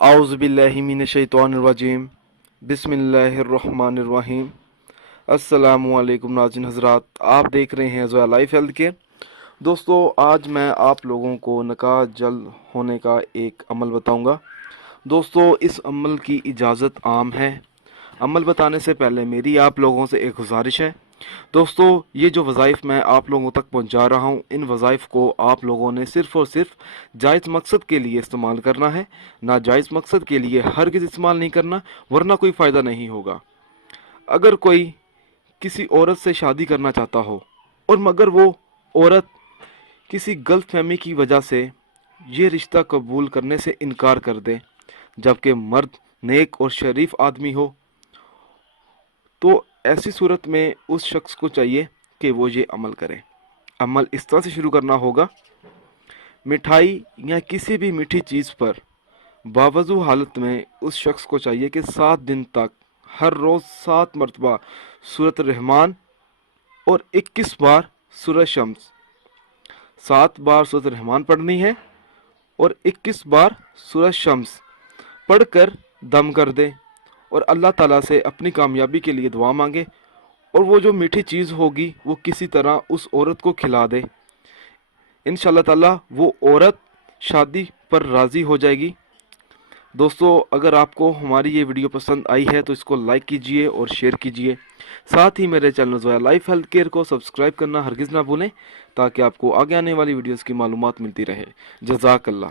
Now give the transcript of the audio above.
आउज़ुबिल्लाहिमिनश्शैतानिर्रजीम बिस्मिल्लाहिर्रहमानिर्रहीम। अस्सलामुअलैकुम नाज़रीन हज़रात, आप देख रहे हैं ज़ोया लाइफ हेल्थ केयर। दोस्तों, आज मैं आप लोगों को निकाह जल्द होने का एक अमल बताऊंगा। दोस्तों, इस अमल की इजाज़त आम है। अमल बताने से पहले मेरी आप लोगों से एक गुजारिश है। दोस्तों, ये जो वज़ाइफ मैं आप लोगों तक पहुंचा रहा हूं, इन वज़ाइफ को आप लोगों ने सिर्फ़ और सिर्फ जायज़ मकसद के लिए इस्तेमाल करना है। नाजायज़ मकसद के लिए हरगिज़ इस्तेमाल नहीं करना, वरना कोई फ़ायदा नहीं होगा। अगर कोई किसी औरत से शादी करना चाहता हो और मगर वो औरत किसी गलत फहमी की वजह से ये रिश्ता कबूल करने से इनकार कर दे, जबकि मर्द नेक और शरीफ आदमी हो, तो ऐसी सूरत में उस शख्स को चाहिए कि वो ये अमल करे। अमल इस तरह से शुरू करना होगा। मिठाई या किसी भी मीठी चीज़ पर बावजू हालत में उस शख्स को चाहिए कि 7 दिन तक हर रोज़ 7 मरतबा सूरत रहमान और 21 बार सूरत शम्स, 7 बार सूरत रहमान पढ़नी है और 21 बार सूरत शम्स पढ़कर दम कर दे और अल्लाह ताला से अपनी कामयाबी के लिए दुआ मांगे। और वो जो मीठी चीज़ होगी वो किसी तरह उस औरत को खिला दे। इंशाअल्लाह ताला वो औरत शादी पर राज़ी हो जाएगी। दोस्तों, अगर आपको हमारी ये वीडियो पसंद आई है तो इसको लाइक कीजिए और शेयर कीजिए। साथ ही मेरे channel Zoya life health care को सब्सक्राइब करना हरगिज़ ना भूलें, ताकि आपको आगे आने वाली वीडियोस की मालूमात मिलती रहे। जज़ाकल्लाह।